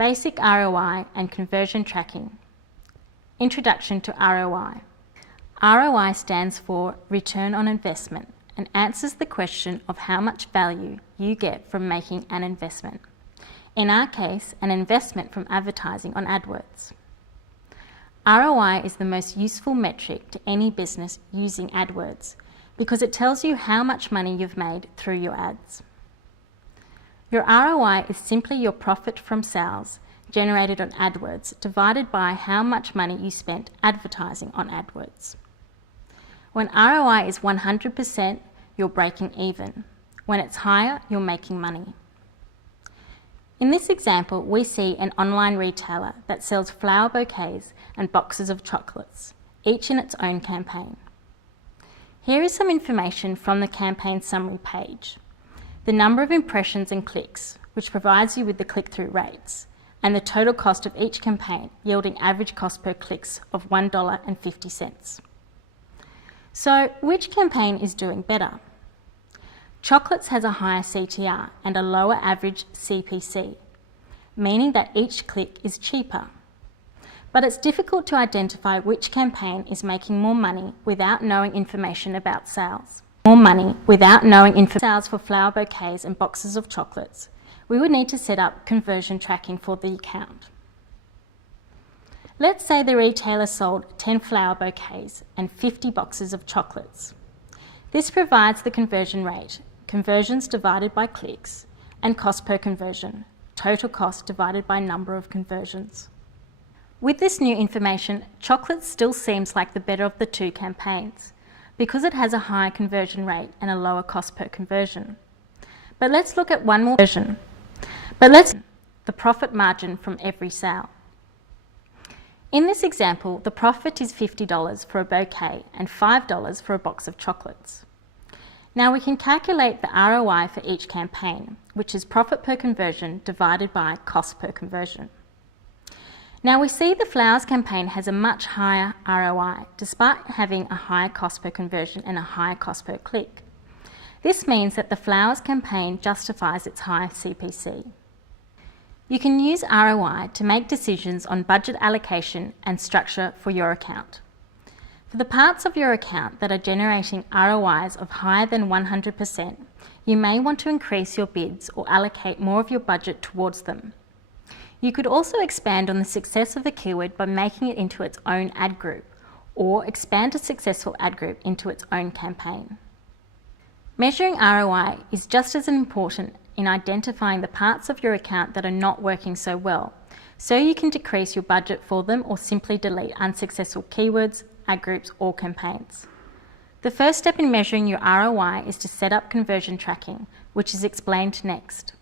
Basic ROI and conversion tracking. Introduction to ROI. ROI stands for Return on Investment and answers the question of how much value you get from making an investment. In our case, an investment from advertising on AdWords. ROI is the most useful metric to any business using AdWords because it tells you how much money you've made through your ads. Your ROI is simply your profit from sales generated on AdWords divided by how much money you spent advertising on AdWords. When ROI is 100%, you're breaking even. When it's higher, you're making money. In this example, we see an online retailer that sells flower bouquets and boxes of chocolates, each in its own campaign. Here is some information from the campaign summary page. The number of impressions and clicks, which provides you with the click-through rates, and the total cost of each campaign, yielding average cost per clicks of $1.50. So, which campaign is doing better? Chocolates has a higher CTR and a lower average CPC, meaning that each click is cheaper. But it's difficult to identify which campaign is making more money without knowing information about sales. Sales for flower bouquets and boxes of chocolates, we would need to set up conversion tracking for the account. Let's say the retailer sold 10 flower bouquets and 50 boxes of chocolates. This provides the conversion rate, conversions divided by clicks, and cost per conversion, total cost divided by number of conversions. With this new information, chocolate still seems like the better of the two campaigns because it has a higher conversion rate and a lower cost per conversion. But let's look at one more version. The profit margin from every sale. In this example, the profit is $50 for a bouquet and $5 for a box of chocolates. Now we can calculate the ROI for each campaign, which is profit per conversion divided by cost per conversion. Now we see the flowers campaign has a much higher ROI, despite having a higher cost per conversion and a higher cost per click. This means that the flowers campaign justifies its high CPC. You can use ROI to make decisions on budget allocation and structure for your account. For the parts of your account that are generating ROIs of higher than 100%, you may want to increase your bids or allocate more of your budget towards them. You could also expand on the success of the keyword by making it into its own ad group, or expand a successful ad group into its own campaign. Measuring ROI is just as important in identifying the parts of your account that are not working so well, so you can decrease your budget for them or simply delete unsuccessful keywords, ad groups or campaigns. The first step in measuring your ROI is to set up conversion tracking, which is explained next.